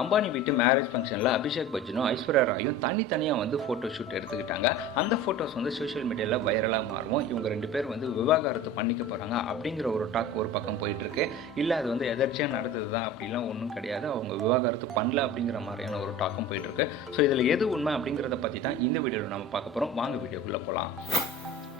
அம்பானி வீட்டு மேரேஜ் ஃபங்க்ஷனில் அபிஷேக் பச்சனும் ஐஸ்வர்யா ராயும் தனித்தனியாக வந்து ஃபோட்டோ ஷூட் எடுத்துக்கிட்டாங்க. அந்த ஃபோட்டோஸ் வந்து சோஷியல் மீடியாவில் வைரலாக மாறும். இவங்க 2 பேர் வந்து விவாகரத்து பண்ணிக்க போகிறாங்க அப்படிங்கிற ஒரு டாக் ஒரு பக்கம் போயிட்டுருக்கு. இல்லை அது வந்து எதர்ச்சியாக நடந்தது தான் அப்படிலாம் ஒன்றும் கிடையாது, அவங்க விவாகரத்து பண்ணல அப்படிங்கிற மாதிரியான ஒரு டாக்கும் போயிட்டுருக்கு. ஸோ இதில் எது உண்மை அப்படிங்கிறத பற்றி தான் இந்த வீடியோவில் நம்ம பார்க்க போகிறோம். வாங்க வீடியோக்குள்ளே போகலாம்.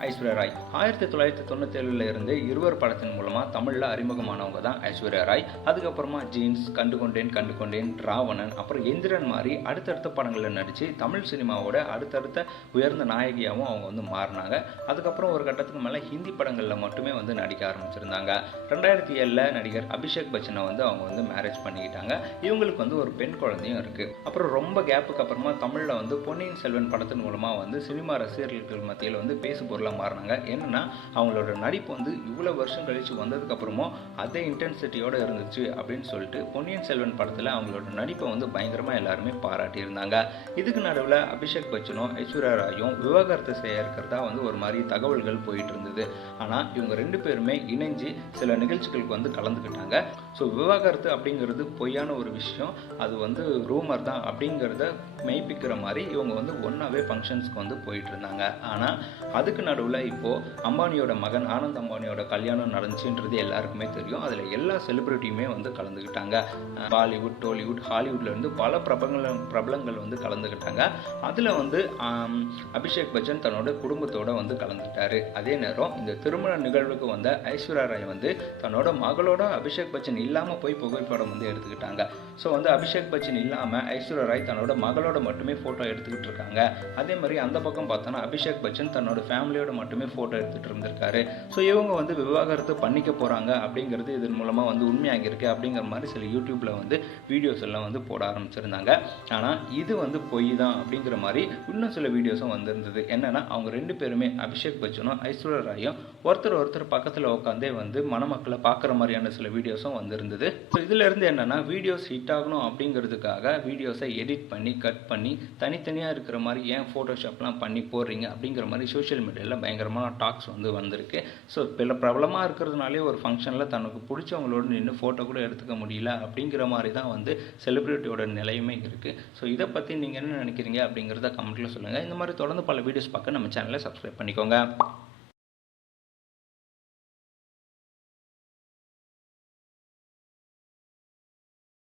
ஐஸ்வர்யா ராய் 1997 இருந்து இருவர் படத்தின் மூலமாக தமிழில் அறிமுகமானவங்க தான் ஐஸ்வர்யா ராய். அதுக்கப்புறமா ஜீன்ஸ், கண்டுகொண்டேன், ராவணன், அப்புறம் எந்திரன் மாதிரி அடுத்தடுத்த படங்களில் நடித்து தமிழ் சினிமாவோட அடுத்தடுத்த உயர்ந்த நாயகியாகவும் அவங்க வந்து மாறினாங்க. அதுக்கப்புறம் ஒரு கட்டத்துக்கு மேலே ஹிந்தி படங்களில் மட்டுமே வந்து நடிக்க ஆரம்பிச்சிருந்தாங்க. 2007 நடிகர் அபிஷேக் பச்சனை வந்து அவங்க வந்து மேரேஜ் பண்ணிக்கிட்டாங்க. இவங்களுக்கு வந்து ஒரு பெண் குழந்தையும் இருக்குது. அப்புறம் ரொம்ப கேப்புக்கு அப்புறமா தமிழில் வந்து பொன்னியின் செல்வன் படத்தின் மூலமாக வந்து சினிமா ரசிகர்கள் மத்தியில் வந்து பேசு பொருளாக மாறினாங்க. என்னன்னா அவங்களோட நடிப்பு வந்து இவ்வளவு வருஷம் கழிச்சு வந்ததுக்கு அப்புறமும் அதே இன்டென்சிட்டியோட இருந்துச்சு அப்படின்னு சொல்லிட்டு பொன்னியின் செல்வன் படத்துல அவங்களோட நடிப்பை வந்து பயங்கரமா எல்லாருமே பாராட்டி இருந்தாங்க. இதுக்கு நடுவில் அபிஷேக் பச்சனும் ஐஸ்வர்யா ராயும் விவாகரத்து செய்ய இருக்கிறதா வந்து ஒரு மாதிரி தகவல்கள் போயிட்டு இருந்தது. ஆனா இவங்க 2 பேருமே இணைஞ்சு சில நிகழ்ச்சிகளுக்கு வந்து கலந்துக்கிட்டாங்க. ஸோ விவாகரத்து அப்படிங்கிறது பொய்யான ஒரு விஷயம், அது வந்து ரூமர் தான் அப்படிங்கிறத மெய்ப்பிக்கிற மாதிரி இவங்க வந்து ஒன்னாவே ஃபங்க்ஷன்ஸ்க்கு வந்து போயிட்டு இருந்தாங்க. ஆனா அதுக்கு நடுவில் இப்போ அம்பானியோட மகன் ஆனந்த் அம்பானியோட கல்யாணம் நடந்துச்சுன்றது எல்லாருக்குமே தெரியும். அதில் எல்லா செலிபிரிட்டியுமே வந்து கலந்துக்கிட்டாங்க. பாலிவுட், டோலிவுட், ஹாலிவுட்ல இருந்து பல பிரபலங்கள் வந்து கலந்துக்கிட்டாங்க. அதில் வந்து அபிஷேக் பச்சன் தன்னோட குடும்பத்தோட வந்து கலந்துக்கிட்டாரு. அதே நேரம் இந்த திருமண நிகழ்வுக்கு வந்த ஐஸ்வர்யா ராய் வந்து தன்னோட மகளோட அபிஷேக் பச்சன் இல்லாமல் போய் புகைப்படம் வந்து எடுத்துக்கிட்டாங்க. ஸோ வந்து அபிஷேக் பச்சன் இல்லாமல் ஐஸ்வர்யா ராய் தன்னோட மகளோட மட்டுமே ஃபோட்டோ எடுத்துக்கிட்டு இருக்காங்க. அதே மாதிரி அந்த பக்கம் பார்த்தோன்னா அபிஷேக் பச்சன் தன்னோட ஃபேமிலியோட மட்டுமே ஃபோட்டோ எடுத்துகிட்டு இருந்திருக்காரு. ஸோ இவங்க வந்து விவாகரத்து பண்ணிக்க போகிறாங்க அப்படிங்கிறது இதன் மூலமாக வந்து உண்மையாகிருக்கு அப்படிங்கிற மாதிரி சில யூடியூப்பில் வந்து வீடியோஸ் எல்லாம் வந்து போட ஆரம்பிச்சிருந்தாங்க. ஆனால் இது வந்து பொய் தான் அப்படிங்கிற மாதிரி இன்னும் சில வீடியோஸும் வந்திருந்தது. என்னென்னா அவங்க 2 பேருமே அபிஷேக் பச்சனும் ஐஸ்வர்யா ராயும் ஒருத்தர் பக்கத்தில் உட்காந்தே வந்து மணமக்களை பார்க்குற மாதிரியான சில வீடியோஸும் வந்திருந்தது. ஸோ இதில் இருந்து என்னென்னா வீடியோஸ் ஹிட் ஆகணும் அப்படிங்கிறதுக்காக வீடியோஸை எடிட் பண்ணி கட் பண்ணி தனித்தனியாக இருக்கிற மாதிரி ஏன் ஃபோட்டோஷாப்லாம் பண்ணி போடுறீங்க அப்படிங்கிற மாதிரி சோஷியல் மீடியாவில் பயங்கரமான டாக்ஸ் வந்து வந்திருக்கு. ஸோ பிரபலமாக இருக்கிறதுனாலே ஒரு ஃபங்க்ஷனில் தனக்கு பிடிச்சவங்களோட நின்று ஃபோட்டோ கூட எடுத்துக்க முடியல அப்படிங்கிற மாதிரி தான் வந்து செலிபிரிட்டியோட நிலையுமே இருக்குது. ஸோ இதை பற்றி நீங்கள் என்ன நினைக்கிறீங்க அப்படிங்கிறத கமெண்ட்டில் சொல்லுங்கள். இந்த மாதிரி தொடர்ந்து பல வீடியோஸ் பார்க்க நம்ம சேனலை சப்ஸ்கிரைப் பண்ணிக்கோங்க.